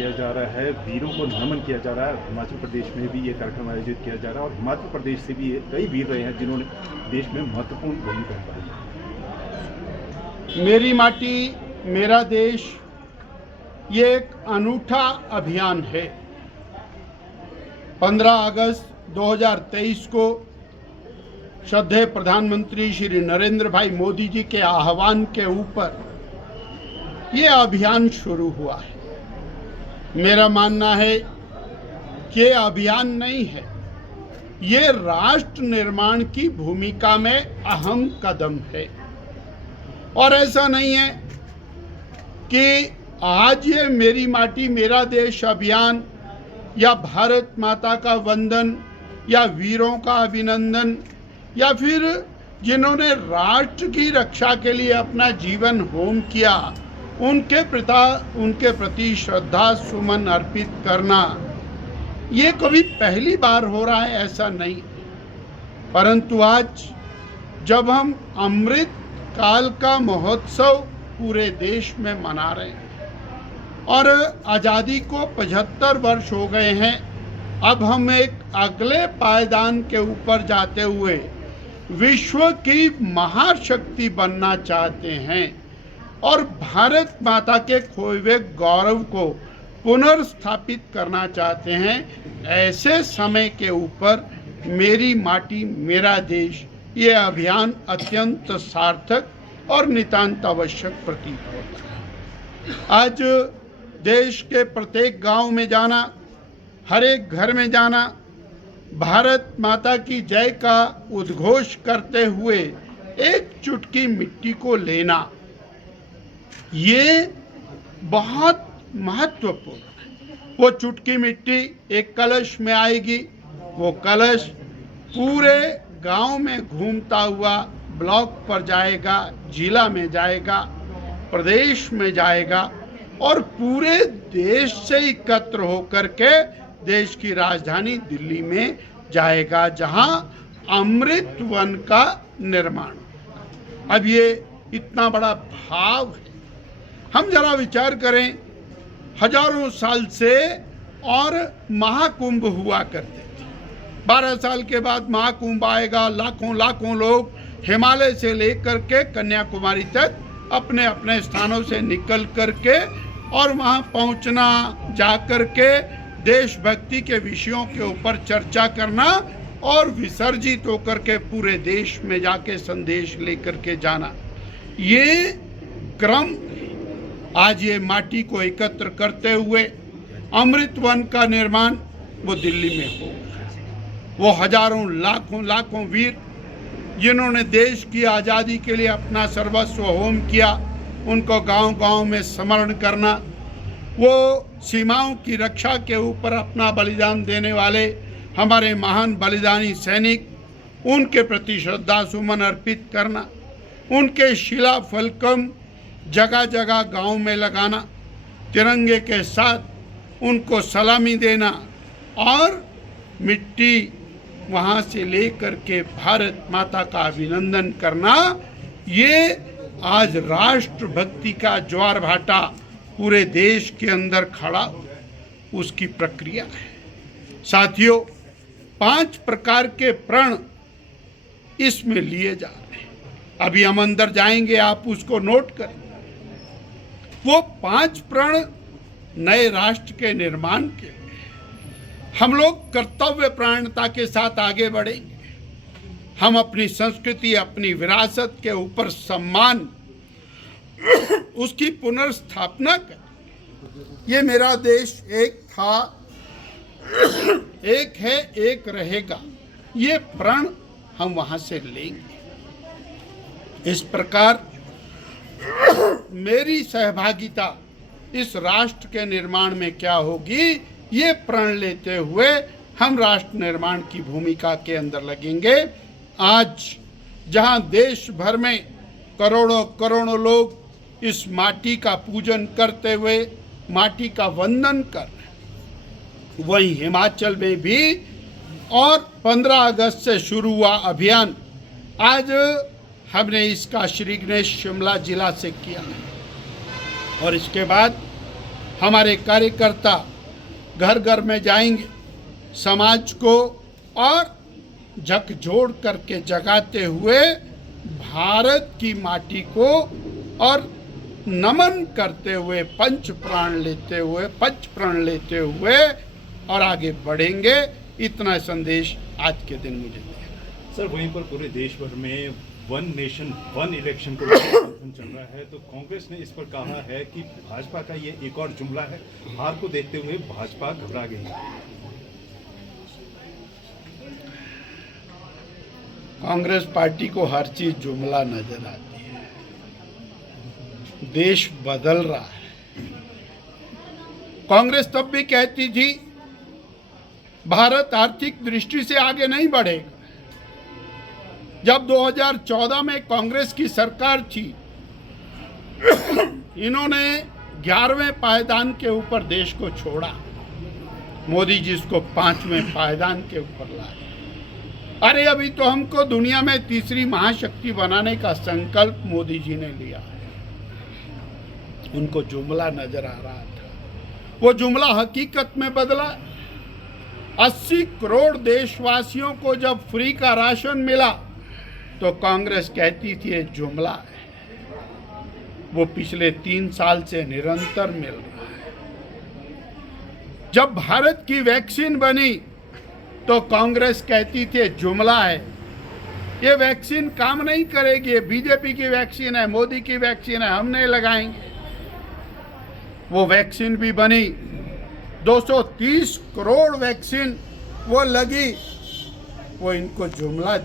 किया जा रहा है, वीरों को नमन किया जा रहा है। हिमाचल प्रदेश में भी ये कार्यक्रम आयोजित किया जा रहा है और हिमाचल प्रदेश से भी कई वीर रहे हैं जिन्होंने देश में महत्वपूर्ण भूमिका निभाई। मेरी माटी मेरा देश ये एक अनूठा अभियान है। 15 अगस्त 2023 को श्रद्धेय प्रधानमंत्री श्री नरेंद्र भाई मोदी जी के आह्वान के ऊपर ये अभियान शुरू हुआ है। मेरा मानना है कि ये अभियान नहीं है, ये राष्ट्र निर्माण की भूमिका में अहम कदम है। और ऐसा नहीं है कि आज ये मेरी माटी मेरा देश अभियान या भारत माता का वंदन या वीरों का अभिनंदन या फिर जिन्होंने राष्ट्र की रक्षा के लिए अपना जीवन होम किया उनके प्रति श्रद्धा सुमन अर्पित करना ये कभी पहली बार हो रहा है, ऐसा नहीं। परंतु आज जब हम अमृत काल का महोत्सव पूरे देश में मना रहे हैं और आज़ादी को 75 वर्ष हो गए हैं, अब हम एक अगले पायदान के ऊपर जाते हुए विश्व की महाशक्ति बनना चाहते हैं और भारत माता के खोए हुए गौरव को पुनर्स्थापित करना चाहते हैं। ऐसे समय के ऊपर मेरी माटी मेरा देश ये अभियान अत्यंत सार्थक और नितांत आवश्यक प्रतीत होता है। आज देश के प्रत्येक गांव में जाना, हर एक घर में जाना, भारत माता की जय का उद्घोष करते हुए एक चुटकी मिट्टी को लेना, ये बहुत महत्वपूर्ण है। वो चुटकी मिट्टी एक कलश में आएगी, वो कलश पूरे गांव में घूमता हुआ ब्लॉक पर जाएगा, जिला में जाएगा, प्रदेश में जाएगा और पूरे देश से एकत्र होकर के देश की राजधानी दिल्ली में जाएगा, जहां अमृत वन का निर्माण। अब ये इतना बड़ा भाव है, हम जरा विचार करें, हजारों साल से और महाकुंभ हुआ करते थे। 12 साल के बाद महाकुंभ आएगा, लाखों लोग हिमालय से लेकर के कन्याकुमारी तक अपने अपने स्थानों से निकल करके और वहां पहुंचना, जाकर के देशभक्ति के विषयों के ऊपर चर्चा करना और विसर्जित होकर के पूरे देश में जाके संदेश लेकर के जाना, ये क्रम आज ये माटी को एकत्र करते हुए अमृत वन का निर्माण वो दिल्ली में होगा। वो हजारों लाखों वीर जिन्होंने देश की आज़ादी के लिए अपना सर्वस्व होम किया, उनको गांव-गांव में स्मरण करना, वो सीमाओं की रक्षा के ऊपर अपना बलिदान देने वाले हमारे महान बलिदानी सैनिक, उनके प्रति श्रद्धा सुमन अर्पित करना, उनके शिला फलकम जगह जगह गांव में लगाना, तिरंगे के साथ उनको सलामी देना और मिट्टी वहां से लेकर के भारत माता का अभिनंदन करना, ये आज राष्ट्र भक्ति का ज्वार भाटा पूरे देश के अंदर खड़ा उसकी प्रक्रिया है। साथियों, 5 प्रकार के प्रण इसमें लिए जा रहे हैं। अभी हम अंदर जाएंगे, आप उसको नोट करें। वो 5 प्रण नए राष्ट्र के निर्माण के लिए हम लोग कर्तव्य प्राणता के साथ आगे बढ़ेंगे। हम अपनी संस्कृति, अपनी विरासत के ऊपर सम्मान, उसकी पुनर्स्थापना करें। ये मेरा देश एक था, एक है, एक रहेगा, ये प्रण हम वहां से लेंगे। इस प्रकार मेरी सहभागिता इस राष्ट्र के निर्माण में क्या होगी, ये प्रण लेते हुए हम राष्ट्र निर्माण की भूमिका के अंदर लगेंगे। आज जहां देश भर में करोड़ों लोग इस माटी का पूजन करते हुए माटी का वंदन कर रहे हैं, वहीं हिमाचल में भी और 15 अगस्त से शुरू हुआ अभियान आज हमने इसका श्री गणेश शिमला जिला से किया और इसके बाद हमारे कार्यकर्ता घर घर में जाएंगे, समाज को और झकझोर करके जगाते हुए भारत की माटी को और नमन करते हुए पंच प्रण लेते हुए और आगे बढ़ेंगे। इतना संदेश आज के दिन मुझे दिया। सर, वहीं पर पूरे देश भर में वन नेशन वन इलेक्शन को लेकर चल रहा है, तो कांग्रेस ने इस पर कहा है कि भाजपा का ये एक और जुमला है। हार को देखते हुए भाजपा घबरा गई है। कांग्रेस पार्टी को हर चीज जुमला नजर आती है। देश बदल रहा है। कांग्रेस तब भी कहती थी भारत आर्थिक दृष्टि से आगे नहीं बढ़ेगा। जब 2014 में कांग्रेस की सरकार थी, इन्होंने 11वें पायदान के ऊपर देश को छोड़ा। मोदी जी इसको 5वें पायदान के ऊपर लाए। अरे अभी तो हमको दुनिया में तीसरी महाशक्ति बनाने का संकल्प मोदी जी ने लिया है। उनको जुमला नजर आ रहा था, वो जुमला हकीकत में बदला। 80 करोड़ देशवासियों को जब फ्री का राशन मिला तो कांग्रेस कहती थी ये जुमला है। वो पिछले 3 साल से निरंतर मिल रहा है। जब भारत की वैक्सीन बनी तो कांग्रेस कहती थी जुमला है, ये वैक्सीन काम नहीं करेगी, ये बीजेपी की वैक्सीन है, मोदी की वैक्सीन है, हम नहीं लगाएंगे। वो वैक्सीन भी बनी, 230 करोड़ वैक्सीन वो लगी। वो इनको जुमला